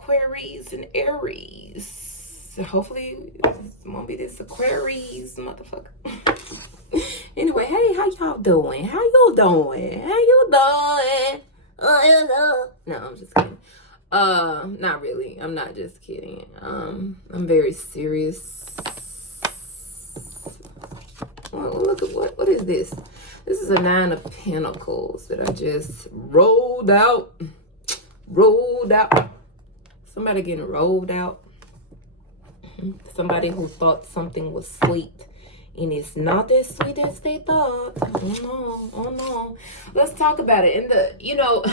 Aquarius and Aries. Hopefully it won't be this Aquarius motherfucker. Anyway, hey, how y'all doing? How you doing? How you doing? No, I'm just kidding. Not really. I'm not just kidding. I'm very serious. Well, look at what is this? This is a 9 of Pentacles that I just rolled out. Somebody getting rolled out. Somebody who thought something was sweet and it's not as sweet as they thought. Oh no. Let's talk about it. In the,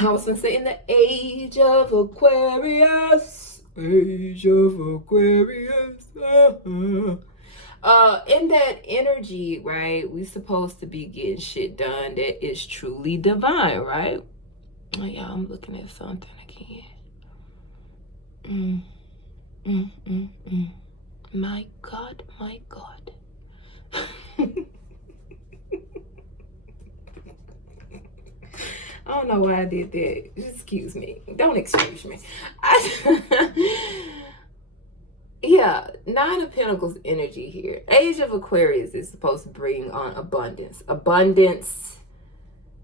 I was gonna say, in the age of Aquarius. In that energy, right, we're supposed to be getting shit done that is truly divine, right? Oh yeah, I'm looking at something again. My God. I don't know why I did that. Excuse me. Don't excuse me. Yeah, 9 of Pentacles energy here. Age of Aquarius is supposed to bring on abundance. Abundance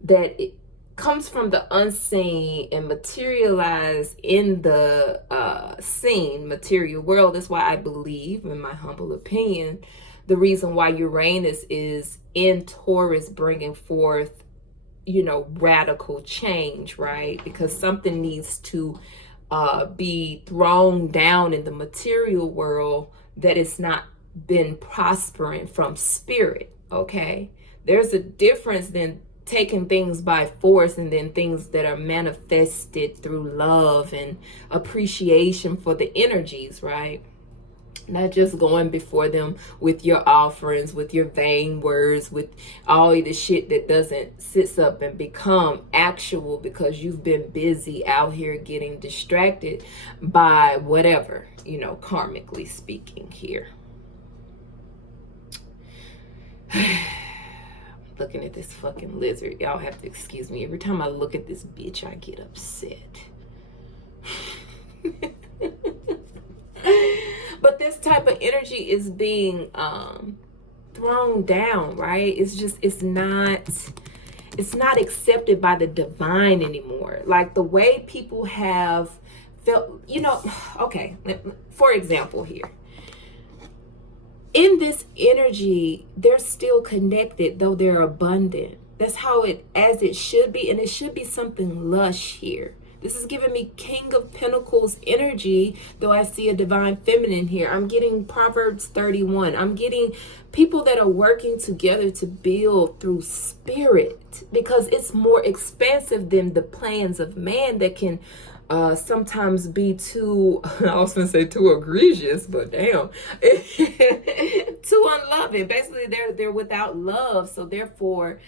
that it comes from the unseen and materialize in the seen material world. That's why I believe, in my humble opinion, the reason why Uranus is in Taurus bringing forth, radical change, right? Because something needs to be thrown down in the material world that it's not been prospering from spirit, okay? There's a difference than taking things by force and then things that are manifested through love and appreciation for the energies, right? Not just going before them with your offerings, with your vain words, with all the shit that doesn't sit up and become actual because you've been busy out here getting distracted by whatever, karmically speaking here. Looking at this fucking lizard. Y'all have to excuse me. Every time I look at this bitch, I get upset. But this type of energy is being thrown down, right? It's not accepted by the divine anymore. Like the way people have felt, okay, for example here. In this energy, they're still connected, though they're abundant. That's how as it should be, and it should be something lush here. This is giving me King of Pentacles energy, though I see a divine feminine here. I'm getting Proverbs 31. I'm getting people that are working together to build through spirit, because it's more expansive than the plans of man that can sometimes be too, I was going to say too egregious, but damn, too unloving. Basically, they're without love. So therefore,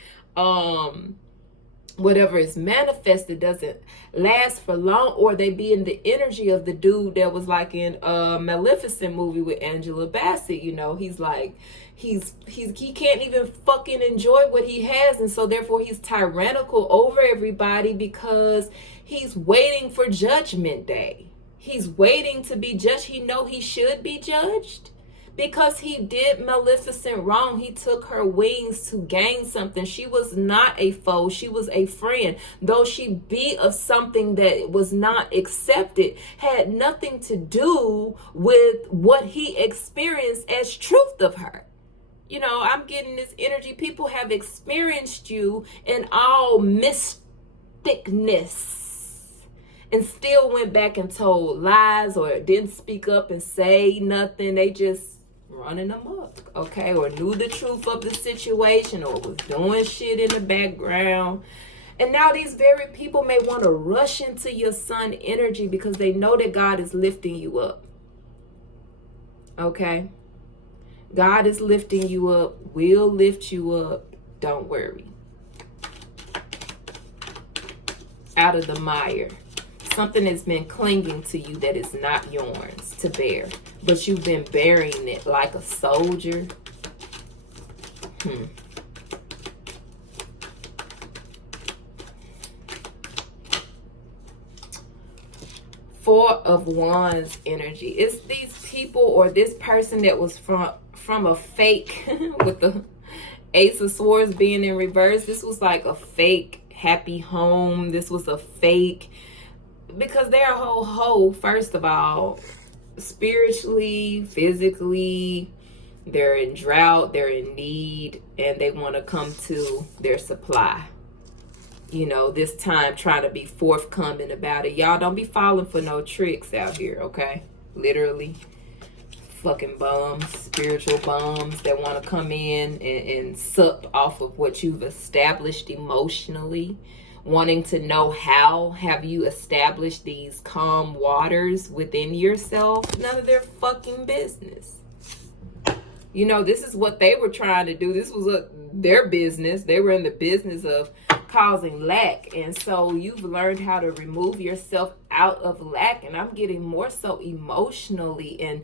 whatever is manifested doesn't last for long, or they be in the energy of the dude that was like in a Maleficent movie with Angela Bassett. He's like, he can't even fucking enjoy what he has, and so therefore he's tyrannical over everybody because he's waiting for Judgment Day. He's waiting to be judged. He know he should be judged. Because he did Maleficent wrong. He took her wings to gain something. She was not a foe. She was a friend. Though she be of something that was not accepted, had nothing to do with what he experienced as truth of her. I'm getting this energy. People have experienced you in all mysticness and still went back and told lies or didn't speak up and say nothing. They just running amok, okay, or knew the truth of the situation, or was doing shit in the background. And now these very people may want to rush into your sun energy because they know that God is lifting you up. Okay, God is lifting you up, will lift you up. Don't worry. Out of the mire. Something has been clinging to you that is not yours to bear, but you've been burying it like a soldier. Four of Wands energy. It's these people or this person that was from a fake with the Ace of Swords being in reverse. This was like a fake happy home. This was a fake, because they're a whole first of all, spiritually, physically, they're in drought, they're in need, and they want to come to their supply. You know, this time trying to be forthcoming about it. Y'all don't be falling for no tricks out here, okay? Literally. Fucking bums, spiritual bums that want to come in and sup off of what you've established emotionally. Wanting to know how have you established these calm waters within yourself. None of their fucking business. You know, this is what they were trying to do. This was their business. They were in the business of causing lack. And so you've learned how to remove yourself out of lack. And I'm getting more so emotionally and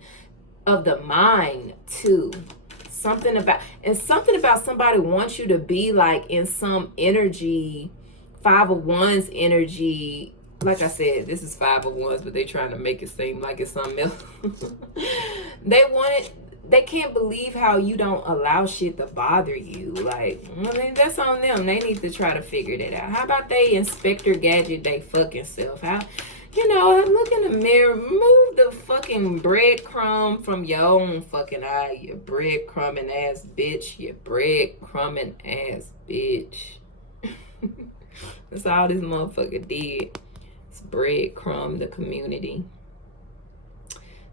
of the mind too. Something about somebody wants you to be like in some energy, Five of Wands energy. Like I said, this is Five of Wands, but they trying to make it seem like it's something else. They can't believe how you don't allow shit to bother you. Like, I mean, that's on them. They need to try to figure that out. How about they Inspector Gadget they fucking self? How, you know, look in the mirror, move the fucking breadcrumb from your own fucking eye, you breadcrumbing ass bitch, you breadcrumbing ass bitch. That's all this motherfucker did. It's breadcrumb the community.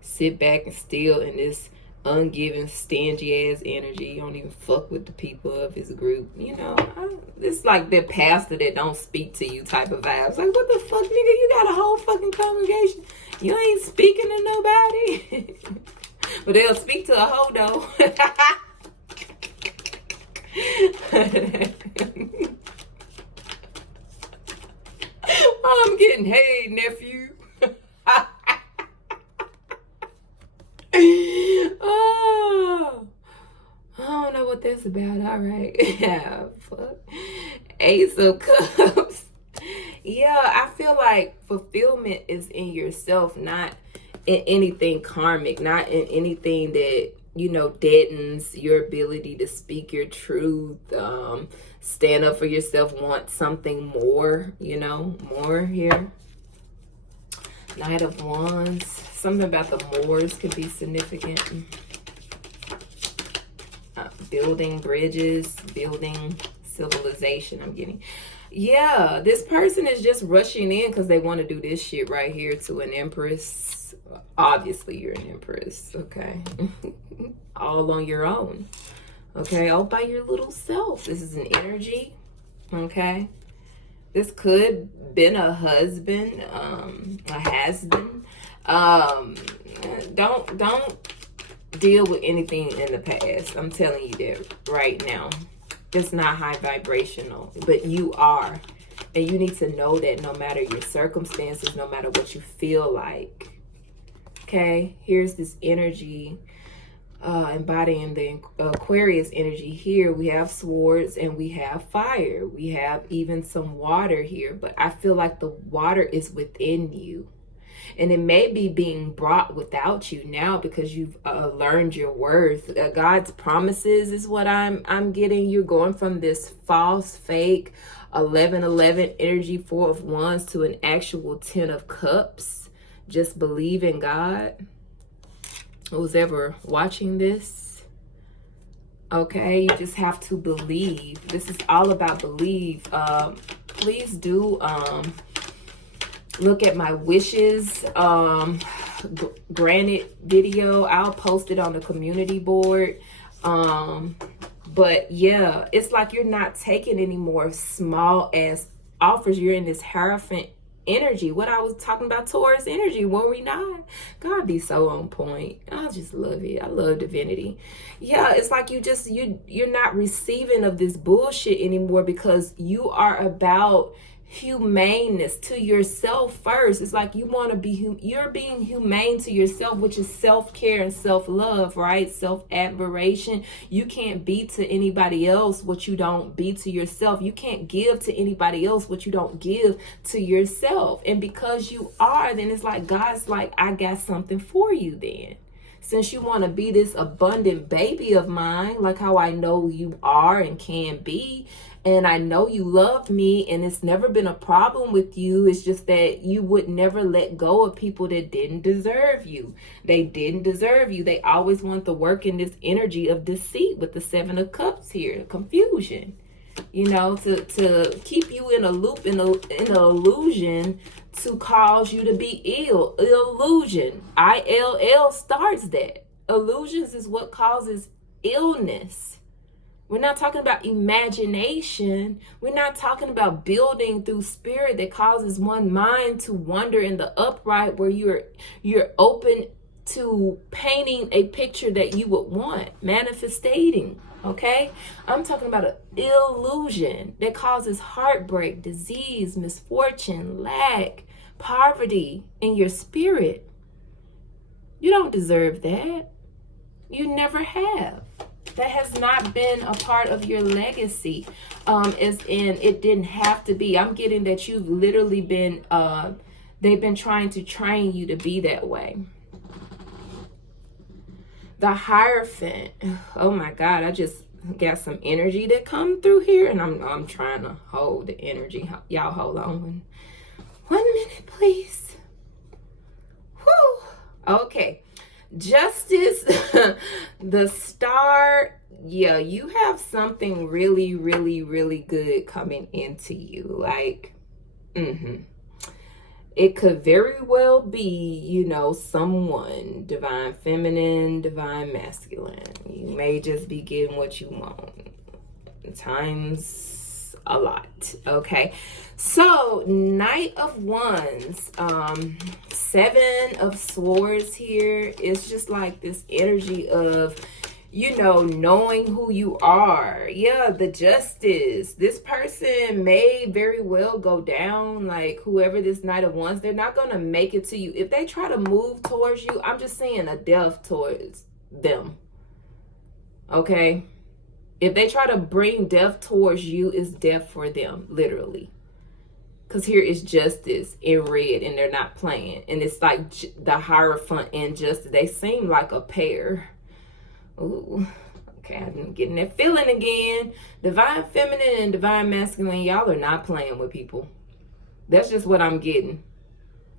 Sit back and steal in this ungiving, stingy ass energy. You don't even fuck with the people of his group. You know, it's like that pastor that don't speak to you type of vibes. Like, what the fuck, nigga? You got a whole fucking congregation. You ain't speaking to nobody. But they'll speak to a hoe though. I'm getting, hey, nephew. Oh, I don't know what that's about. All right. Yeah, fuck. Ace of Cups. Yeah, I feel like fulfillment is in yourself, not in anything karmic, not in anything that, you know, deadens your ability to speak your truth, stand up for yourself, want something more, you know, more here. Knight of Wands. Something about the Moors could be significant. Building bridges, building civilization, I'm getting. Yeah, this person is just rushing in because they want to do this shit right here to an Empress. Obviously, you're an Empress, okay? All on your own, okay? All by your little self. This is an energy, okay? This could been a husband, a husband. Don't deal with anything in the past. I'm telling you that right now. It's not high vibrational, but you are. And you need to know that no matter your circumstances, no matter what you feel like. Okay, here's this energy embodying the Aquarius energy here. We have swords and we have fire. We have even some water here, but I feel like the water is within you. And it may be being brought without you now because you've learned your worth. God's promises is what I'm getting. You're going from this false, fake 11-11 energy, 4 of Wands to an actual 10 of Cups. Just believe in God. Who's ever watching this? Okay, you just have to believe. This is all about believe. Please do look at my wishes granted video. I'll post it on the community board. But yeah, it's like you're not taking any more small ass offers. You're in this Hierophant energy. What I was talking about, Taurus energy, were we not? God be so on point. I just love it. I love divinity. Yeah, it's like you're not receiving of this bullshit anymore because you are about humaneness to yourself first. It's like you want to be, you're being humane to yourself, which is self-care and self-love, right? Self-admiration. You can't be to anybody else what you don't be to yourself. You can't give to anybody else what you don't give to yourself. And because you are, then it's like God's like, I got something for you then. Since you want to be this abundant baby of mine, like how I know you are and can be, and I know you love me, and it's never been a problem with you. It's just that you would never let go of people that didn't deserve you. They didn't deserve you. They always want to work in this energy of deceit with the 7 of Cups here, confusion. You know, to keep you in a loop, in an illusion, to cause you to be ill. Illusion. ILL starts that. Illusions is what causes illness. We're not talking about imagination. We're not talking about building through spirit that causes one mind to wander in the upright, where you're open to painting a picture that you would want, manifesting. Okay, I'm talking about an illusion that causes heartbreak, disease, misfortune, lack, poverty in your spirit. You don't deserve that. You never have. That has not been a part of your legacy. As in, it didn't have to be. I'm getting that you've literally been, they've been trying to train you to be that way. The Hierophant. Oh my God, I just got some energy that come through here, and I'm trying to hold the energy. Y'all hold on 1 minute, please. Whew. Okay. Justice. The Star. Yeah, you have something really, really, really good coming into you. Like, it could very well be, you know, someone, divine feminine, divine masculine. You may just be getting what you want. Times a lot. Okay. So, Knight of Wands, 7 of Swords here. It's just like this energy of, you know, knowing who you are. Yeah, the Justice. This person may very well go down. Like, whoever this Knight of Wands, they're not going to make it to you. If they try to move towards you, I'm just saying a death towards them. Okay? If they try to bring death towards you, it's death for them, literally. Because here is Justice in red, and they're not playing. And it's like the Hierophant and Justice. They seem like a pair. Ooh, okay, I'm getting that feeling again. Divine feminine and divine masculine, y'all are not playing with people. That's just what I'm getting.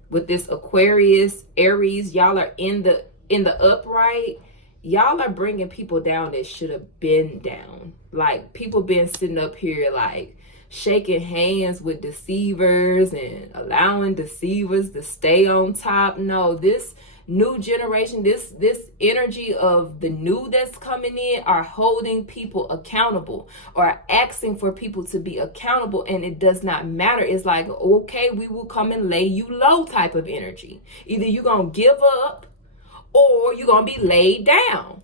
With this Aquarius, Aries, y'all are in the upright. Y'all are bringing people down that should have been down. Like, people been sitting up here like shaking hands with deceivers and allowing deceivers to stay on top. No, this new generation, this energy of the new that's coming in are holding people accountable, or asking for people to be accountable. And it does not matter. It's like, okay, we will come and lay you low type of energy. Either you're going to give up, or you're going to be laid down.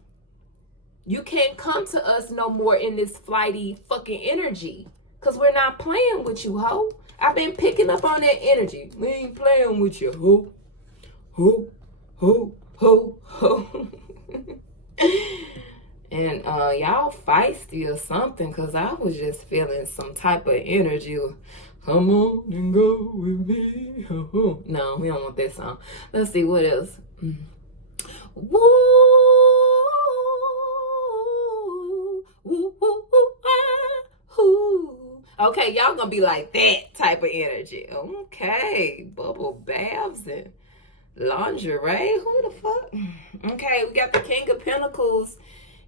You can't come to us no more in this flighty fucking energy, because we're not playing with you, ho. I've been picking up on that energy. We ain't playing with you, ho. Ho. Ho, ho, ho. And y'all feisty or something, because I was just feeling some type of energy. Come on and go with me. No, we don't want that song. Let's see what else. Woo, woo, woo, woo. Okay, y'all gonna be like that type of energy. Okay, bubble baths and lingerie. Who the fuck? Okay, we got the King of Pentacles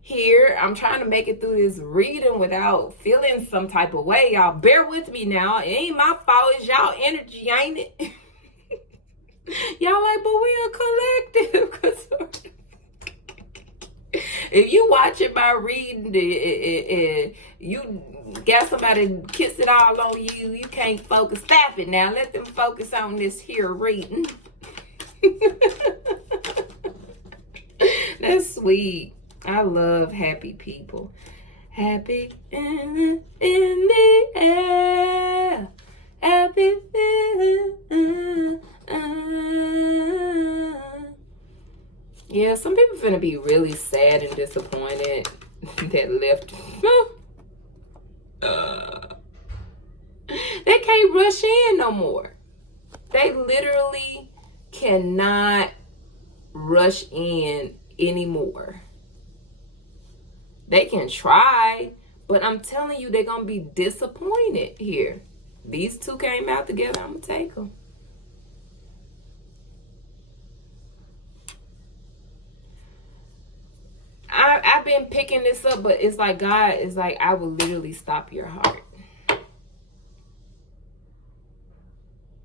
here. I'm trying to make it through this reading without feeling some type of way. Y'all bear with me now. It ain't my fault. It's y'all energy, ain't it? Y'all like, but we a collective. If you watching my reading, you got somebody kiss it all on you, you can't focus. Stop it now. Let them focus on this here reading. That's sweet. I love happy people. Happy in the air. Happy be feeling. Yeah, some people finna be really sad and disappointed that left. They can't rush in no more. They literally cannot rush in anymore. They can try, but I'm telling you, they're gonna be disappointed here. These two came out together. I'm gonna take them. I've been picking this up, but it's like God is like, I will literally stop your heart.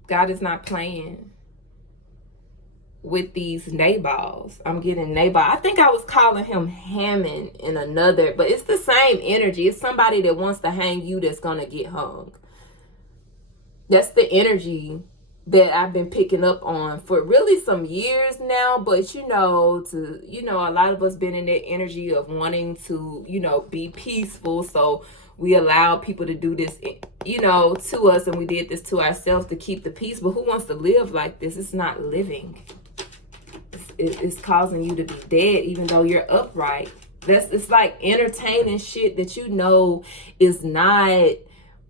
God is not playing with these Nabals. I'm getting Nabal. I think I was calling him Hammond in another, but it's the same energy. It's somebody that wants to hang you that's going to get hung. That's the energy that I've been picking up on for really some years now. But, a lot of us been in that energy of wanting to, be peaceful. So we allow people to do this, to us, and we did this to ourselves to keep the peace. But who wants to live like this? It's not living. It's causing you to be dead, even though you're upright. It's like entertaining shit that is not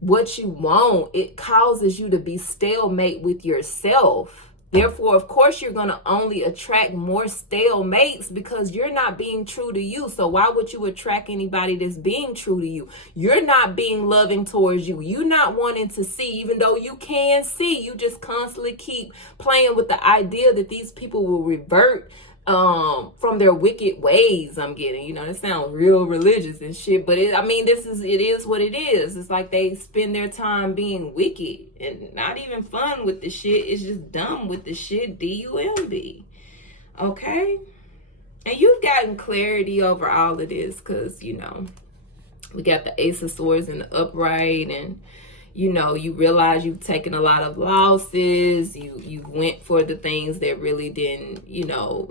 what you want. It causes you to be stalemate with yourself. Therefore, of course, you're going to only attract more stalemates because you're not being true to you. So why would you attract anybody that's being true to you? You're not being loving towards you. You're not wanting to see, even though you can see. You just constantly keep playing with the idea that these people will revert from their wicked ways. I'm getting, it sounds real religious and shit, but it is what it is. It's like they spend their time being wicked and not even fun with the shit. It's just dumb with the shit. DUMB. Okay? And you've gotten clarity over all of this because, we got the Ace of Swords in the upright, and you realize you've taken a lot of losses. You went for the things that really didn't,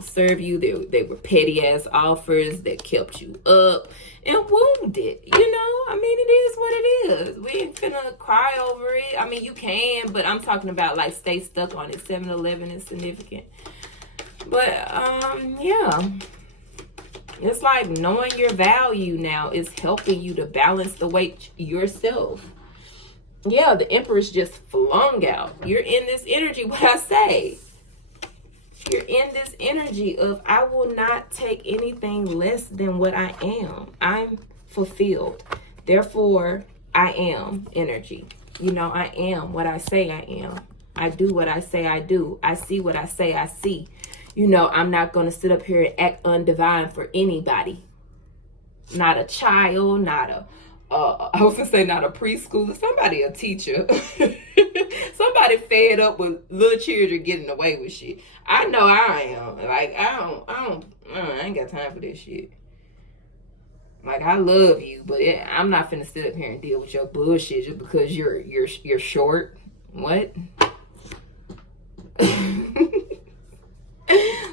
serve you. They were petty ass offers that kept you up and wounded. It is what it is. We ain't finna cry over it. You can, but I'm talking about like stay stuck on it. 7-11 is significant. But yeah. It's like knowing your value now is helping you to balance the weight yourself. Yeah, the Empress just flung out. You're in this energy, what I say. You're in this energy of, I will not take anything less than what I am. I'm fulfilled. Therefore, I am energy. I am what I say I am. I do what I say I do. I see what I say I see. I'm not going to sit up here and act undivine for anybody. Not a child, I was going to say not a preschooler, somebody a teacher. Somebody fed up with little children getting away with shit. I know I am. Like, I ain't got time for this shit. Like, I love you, but I'm not finna sit up here and deal with your bullshit just because you're short. What?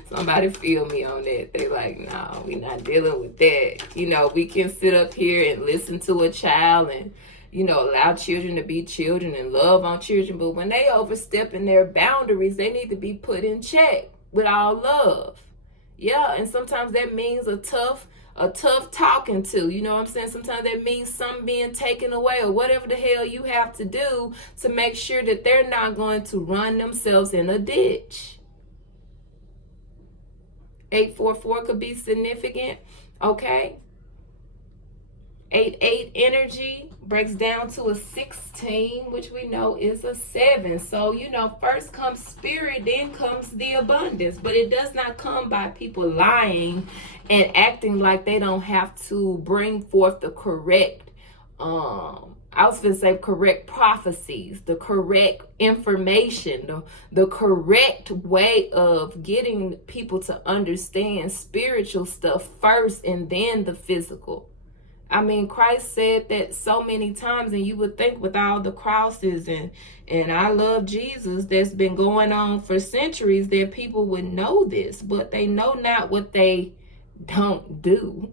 Somebody feel me on that. They like, no, we not dealing with that. We can sit up here and listen to a child and, allow children to be children and love on children. But when they overstepping their boundaries, they need to be put in check with all love. Yeah, and sometimes that means a tough talking to. You know what I'm saying? Sometimes that means something being taken away or whatever the hell you have to do to make sure that they're not going to run themselves in a ditch. 844 could be significant. Okay. 8-8 energy breaks down to a 16, which we know is a 7. So, first comes spirit, then comes the abundance. But it does not come by people lying and acting like they don't have to bring forth the correct, I was going to say correct prophecies, the correct information, the correct way of getting people to understand spiritual stuff first and then the physical. Christ said that so many times, and you would think with all the crosses and I love Jesus that's been going on for centuries that people would know this, but they know not what they don't do.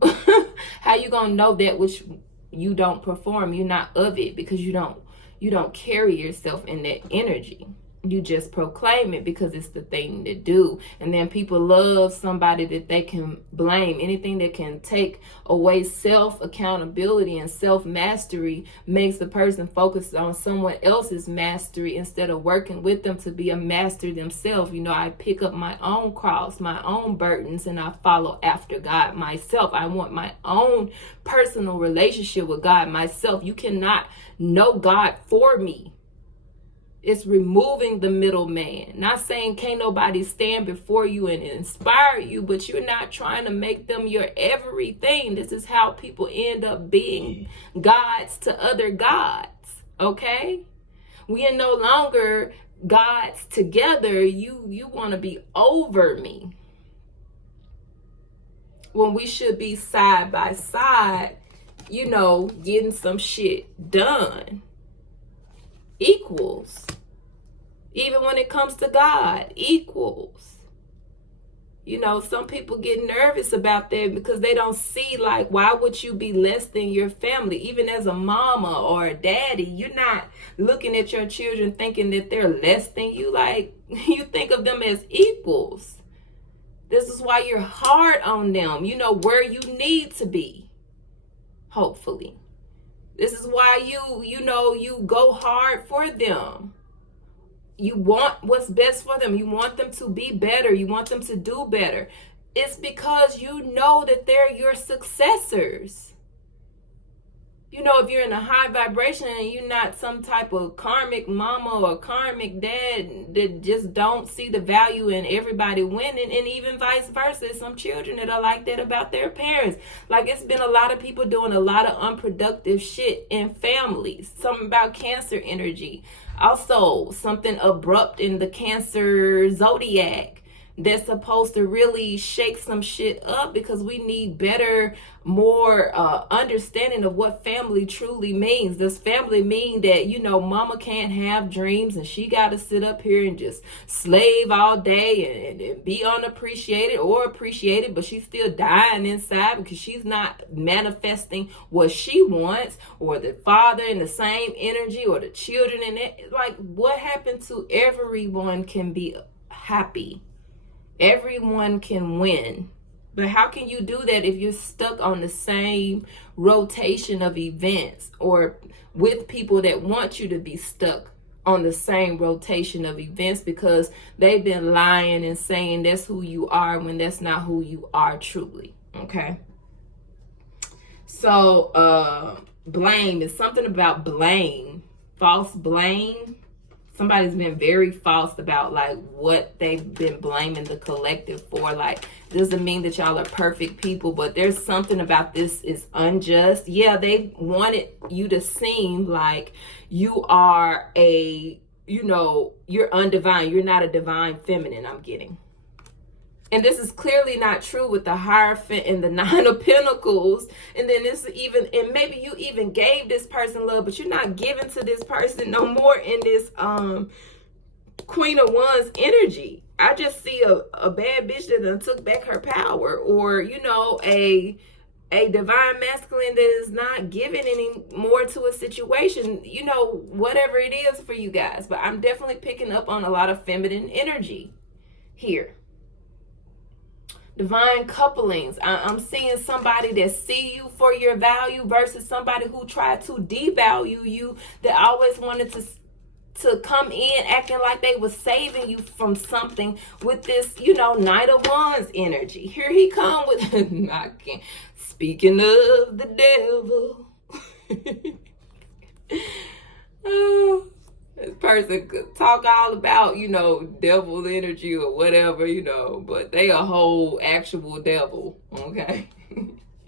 How you going to know that which you don't perform? You're not of it because you don't You don't carry yourself in that energy. You just proclaim it because it's the thing to do. And then people love somebody that they can blame. Anything that can take away self-accountability and self-mastery makes the person focus on someone else's mastery instead of working with them to be a master themselves. You know, I pick up my own cross, my own burdens, and I follow after God myself. I want my own personal relationship with God myself. You cannot know God for me. It's removing the middleman. Not saying can't nobody stand before you and inspire you, but you're not trying to make them your everything. This is how people end up being gods to other gods, okay? We are no longer gods together. You want to be over me. When we should be side by side, you know, getting some shit done. Equals. Even when it comes to God, equals. You know, some people get nervous about that because they don't see, like, why would you be less than your family? Even as a mama or a daddy, you're not looking at your children thinking that they're less than you. Like, you think of them as equals. This is why you're hard on them. You know where you need to be, hopefully. This is why you go hard for them. You want what's best for them. You want them to be better. You want them to do better. It's because you know that they're your successors. You know, if you're in a high vibration and you're not some type of karmic mama or karmic dad that just don't see the value in everybody winning, and even vice versa, some children that are like that about their parents. Like, it's been a lot of people doing a lot of unproductive shit in families. Something about Cancer energy. Also, something abrupt in the Cancer Zodiac that's supposed to really shake some shit up, because we need better, more understanding of what family truly means. Does family mean that, you know, mama can't have dreams and she got to sit up here and just slave all day and be unappreciated or appreciated, but she's still dying inside because she's not manifesting what she wants? Or the father in the same energy, or the children in it? Like, what happened to everyone can be happy? Everyone can win. But how can you do that if you're stuck on the same rotation of events, or with people that want you to be stuck on the same rotation of events because they've been lying and saying that's who you are when that's not who you are truly, okay? So, blame is something about blame, false blame. Somebody's been very false about, like, what they've been blaming the collective for. Like, doesn't mean that y'all are perfect people, but there's something about this is unjust. Yeah, they wanted you to seem like you are a, you know, you're undivine. You're not a divine feminine, I'm getting. And this is clearly not true with the Hierophant and the Nine of Pentacles. And then this even, and maybe you even gave this person love, but you're not giving to this person no more in this Queen of Wands energy. I just see a bad bitch that done took back her power, or, you know, a divine masculine that is not giving any more to a situation, you know, whatever it is for you guys. But I'm definitely picking up on a lot of feminine energy here. Divine couplings. I'm seeing somebody that see you for your value versus somebody who tried to devalue you, that always wanted to come in acting like they was saving you from something with this, you know, Knight of Wands energy. Here he come with I can't. Speaking of the devil. Oh. This person could talk all about, you know, devil energy or whatever, you know, but they a whole actual devil, okay,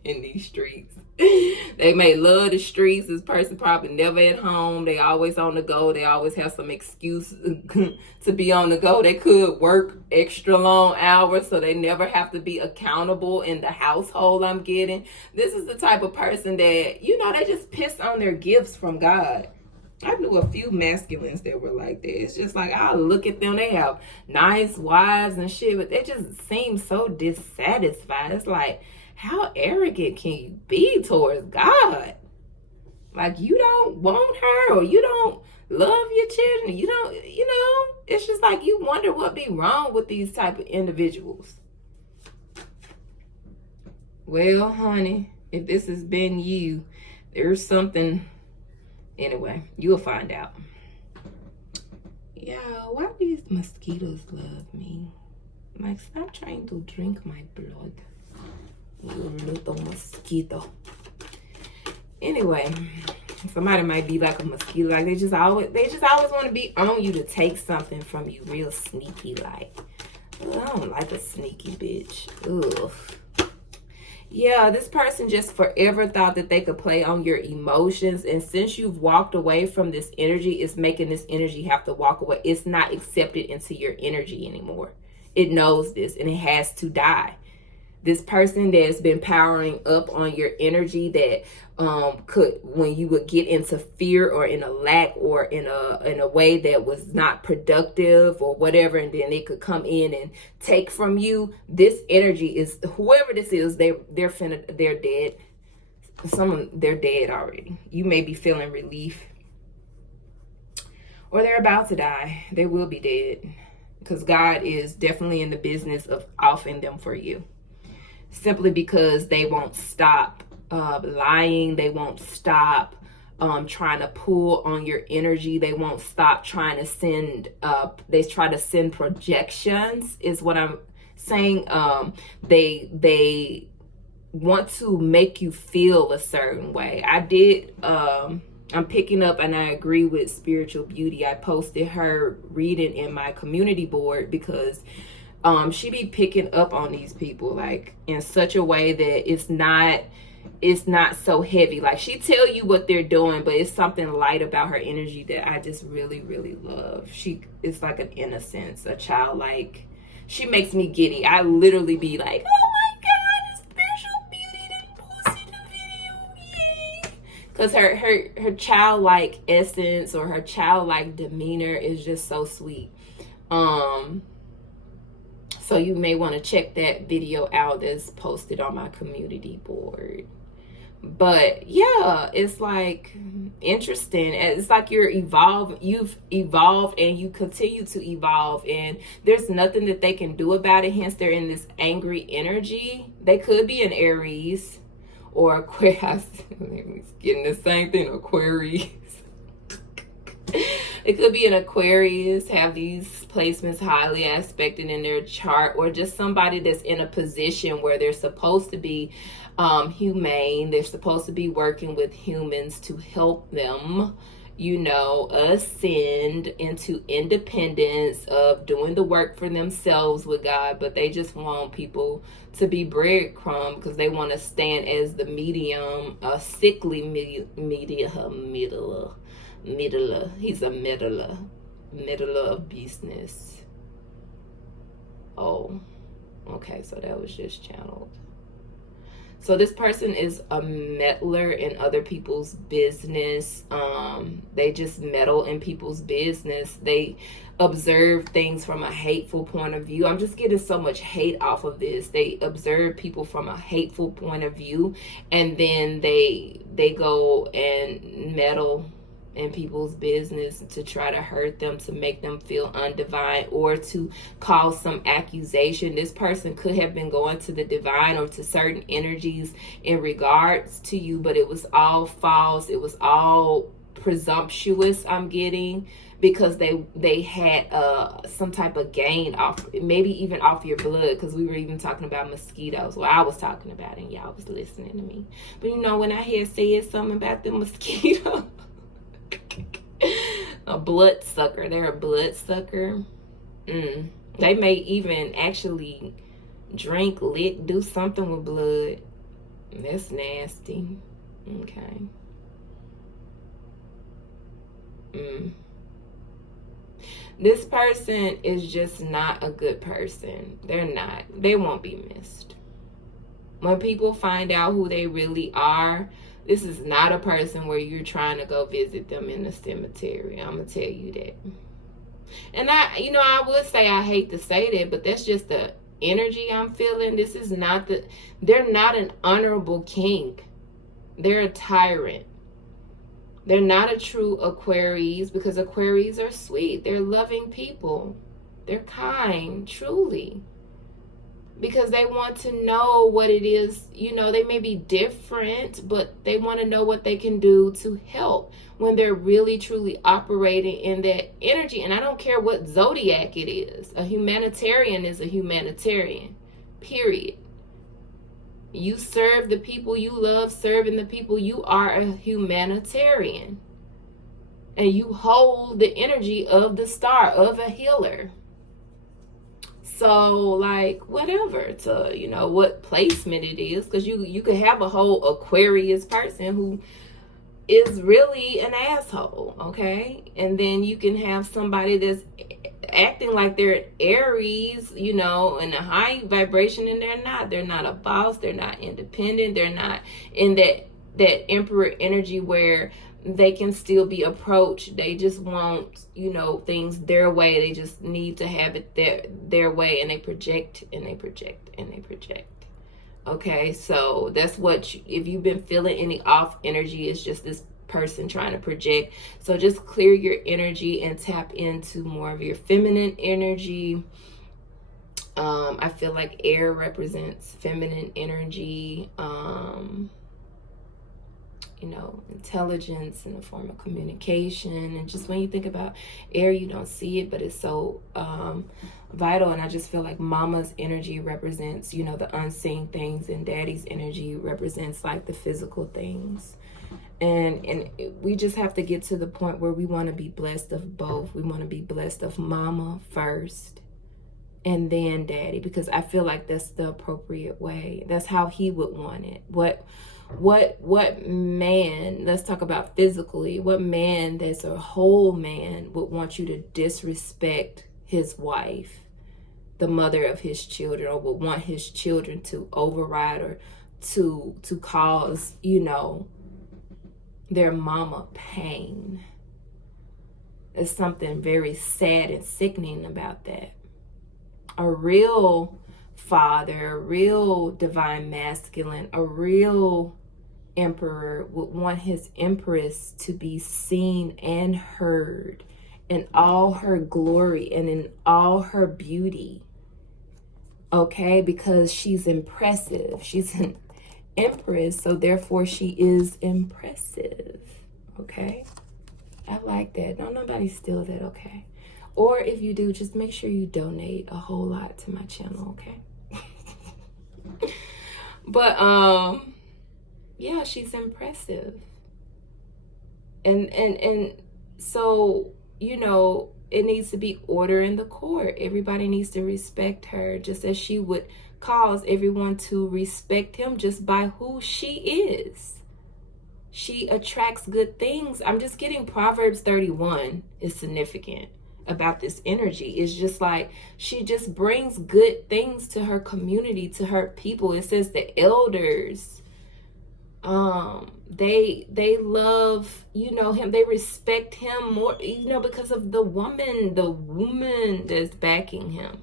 in these streets. They may love the streets. This person probably never at home. They always on the go. They always have some excuse to be on the go. They could work extra long hours, so they never have to be accountable in the household, I'm getting. This is the type of person that, you know, they just piss on their gifts from God. I knew a few masculines that were like that. It's just like, I look at them, they have nice wives and shit, but they just seem so dissatisfied. It's like, how arrogant can you be towards God? Like, you don't want her, or you don't love your children. You don't, it's just like you wonder what be wrong with these type of individuals. Well, honey, if this has been you, there's something. Anyway, you'll find out. Yeah, why these mosquitoes love me? Like, stop trying to drink my blood, you little mosquito. Anyway, somebody might be like a mosquito. Like, they just always want to be on you to take something from you, real sneaky like. Ugh, I don't like a sneaky bitch. Ugh. Yeah, this person just forever thought that they could play on your emotions. And since you've walked away from this energy, it's making this energy have to walk away. It's not accepted into your energy anymore. It knows this, and it has to die. This person that's been powering up on your energy that could, when you would get into fear or in a lack or in a way that was not productive or whatever, and then they could come in and take from you. This energy is, whoever this is, they're dead. They're dead already. You may be feeling relief, or they're about to die. They will be dead, because God is definitely in the business of offing them for you. Simply because they won't stop lying. They won't stop trying to pull on your energy. They won't stop trying to send, they try to send projections, is what I'm saying. They want to make you feel a certain way. I'm picking up, and I agree with Spiritual Beauty. I posted her reading in my community board because she be picking up on these people, like, in such a way that it's not so heavy. Like, she tell you what they're doing, but it's something light about her energy that I just really, really love. It's like an innocence, a childlike. She makes me giddy. I literally be like, oh my God, Spiritual Beauty done posted the video, yay! Because her childlike essence or her childlike demeanor is just so sweet. So you may want to check that video out that's posted on my community board. But yeah, it's like interesting. It's like you've evolved and you continue to evolve, and there's nothing that they can do about it. Hence, they're in this angry energy. They could be an Aries or Aquarius. Getting the same thing, Aquarius. It could be an Aquarius, have these placements highly aspected in their chart, or just somebody that's in a position where they're supposed to be humane. They're supposed to be working with humans to help them, ascend into independence of doing the work for themselves with God. But they just want people to be breadcrumb because they want to stand as the medium, a sickly middler. He's a middler of business. Oh, okay, so that was just channeled. So this person is a meddler in other people's business. They just meddle in people's business. They observe things from a hateful point of view. I'm just getting so much hate off of this. They observe people from a hateful point of view, and then they go and meddle in people's business to try to hurt them, to make them feel undivine, or to cause some accusation. This person could have been going to the divine or to certain energies in regards to you, but it was all false. It was all presumptuous, I'm getting, because they had some type of gain off, maybe even off your blood, because we were even talking about mosquitoes. Well, I was talking about it and y'all was listening to me. But when I had said something about the mosquito, a blood sucker. They're a blood sucker. They may even actually drink, lick, do something with blood. That's nasty. Okay. This person is just not a good person. They're not. They won't be missed. When people find out who they really are, this is not a person where you're trying to go visit them in the cemetery. I'm going to tell you that. And I would say, I hate to say that, but that's just the energy I'm feeling. This is they're not an honorable king. They're a tyrant. They're not a true Aquarius, because Aquarius are sweet. They're loving people. They're kind, truly. Because they want to know what it is, you know, they may be different, but they want to know what they can do to help when they're really, truly operating in that energy. And I don't care what zodiac it is. A humanitarian is a humanitarian, period. You serve the people you love, serving the people, you are a humanitarian. And you hold the energy of the star, of a healer. So, like, whatever, to, you know, what placement it is, because you could have a whole Aquarius person who is really an asshole, okay? And then you can have somebody that's acting like they're an Aries, you know, in a high vibration, and they're not. They're not a boss. They're not independent. They're not in that emperor energy where they can still be approached. They just want, you know, things their way. They just need to have it their way, and they project and they project and they project. Okay, so that's what if you've been feeling any off energy, it's just this person trying to project. So just clear your energy and tap into more of your feminine energy. I feel like air represents feminine energy. You know, intelligence in the form of communication. And just when you think about air, you don't see it, but it's so vital. And I just feel like mama's energy represents, you know, the unseen things, and daddy's energy represents like the physical things. And we just have to get to the point where we want to be blessed of both. We want to be blessed of mama first and then daddy, because I feel like that's the appropriate way. That's how he would want it. What man, let's talk about physically, what man that's a whole man would want you to disrespect his wife, the mother of his children, or would want his children to override or to cause, you know, their mama pain? There's something very sad and sickening about that. A real father, a real divine masculine, a real emperor would want his empress to be seen and heard in all her glory and in all her beauty. Okay, because she's impressive. She's an empress, so therefore she is impressive. Okay, I like that. Don't nobody steal that, okay? Or if you do, just make sure you donate a whole lot to my channel, okay? But yeah, she's impressive. And so, you know, it needs to be order in the court. Everybody needs to respect her, just as she would cause everyone to respect him just by who she is. She attracts good things. I'm just getting Proverbs 31 is significant about this energy. It's just like she just brings good things to her community, to her people. It says the elders, they love, you know, him. They respect him more, you know, because of the woman that's backing him,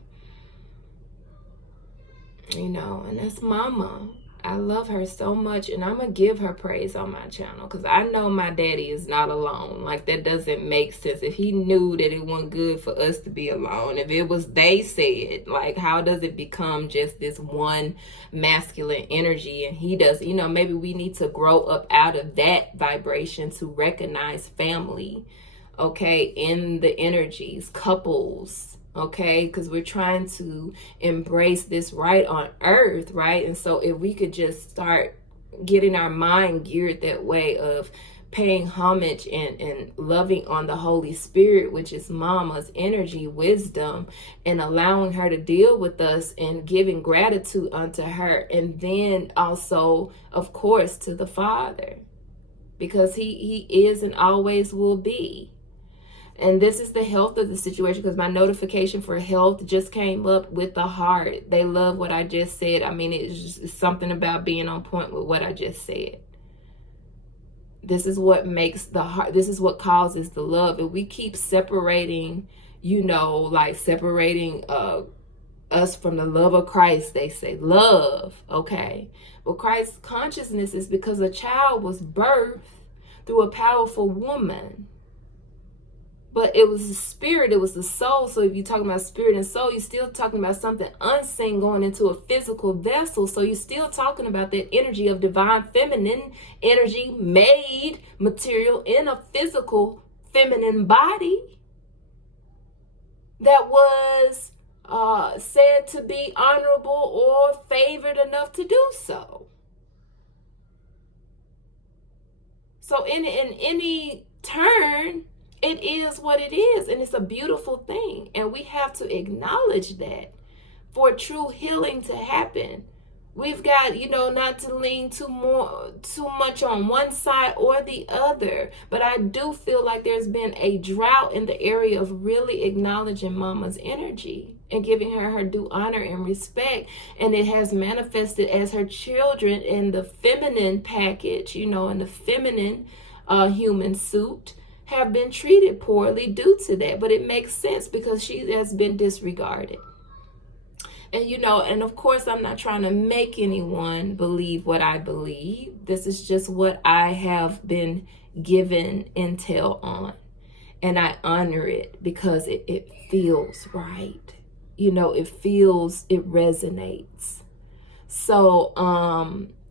you know, and that's mama. I love her so much, and I'm gonna give her praise on my channel, because I know my daddy is not alone. Like, that doesn't make sense. If he knew that it wasn't good for us to be alone, if it was they said, like, how does it become just this one masculine energy? And he does, you know, maybe we need to grow up out of that vibration to recognize family, okay, in the energies, couples, okay, because we're trying to embrace this right on earth, right? And so if we could just start getting our mind geared that way of paying homage and loving on the Holy Spirit, which is mama's energy, wisdom, and allowing her to deal with us and giving gratitude unto her. And then also, of course, to the Father, because he is and always will be. And this is the health of the situation, because my notification for health just came up with the heart. They love what I just said. I mean, it's something about being on point with what I just said. This is what makes the heart, this is what causes the love. If we keep separating, you know, like separating us from the love of Christ, they say love, okay. Well, Christ's consciousness is because a child was birthed through a powerful woman. But it was the spirit, it was the soul. So if you're talking about spirit and soul, you're still talking about something unseen going into a physical vessel. So you're still talking about that energy of divine feminine energy made material in a physical feminine body that was said to be honorable or favored enough to do so. So in any turn, it is what it is, and it's a beautiful thing, and we have to acknowledge that for true healing to happen. We've got, not to lean too much on one side or the other, but I do feel like there's been a drought in the area of really acknowledging Mama's energy and giving her due honor and respect, and it has manifested as her children in the feminine package, in the feminine human suit, have been treated poorly due to that. But it makes sense because she has been disregarded. And and of course, I'm not trying to make anyone believe what I believe. This is just what I have been given intel on, and I honor it because it feels right. It resonates. So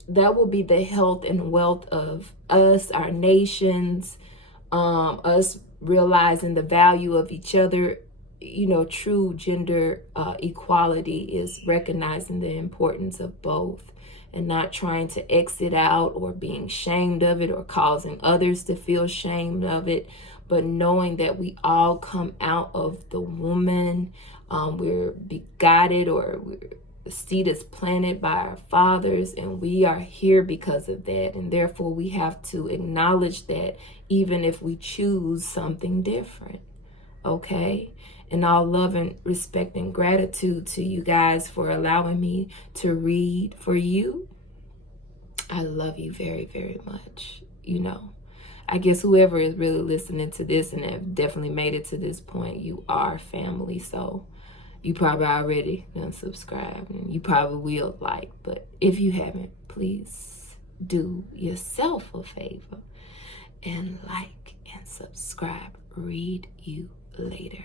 that will be the health and wealth of us, our nations, us realizing the value of each other. True gender equality is recognizing the importance of both and not trying to exit out or being shamed of it or causing others to feel shamed of it, but knowing that we all come out of the woman. We're begotten, or the seed is planted by our fathers, and we are here because of that. And therefore, we have to acknowledge that even if we choose something different. Okay? And all love and respect and gratitude to you guys for allowing me to read for you. I love you very, very much. I guess whoever is really listening to this and have definitely made it to this point, you are family. So you probably already done subscribed, and you probably will like. But if you haven't, please do yourself a favor and like and subscribe. Read you later.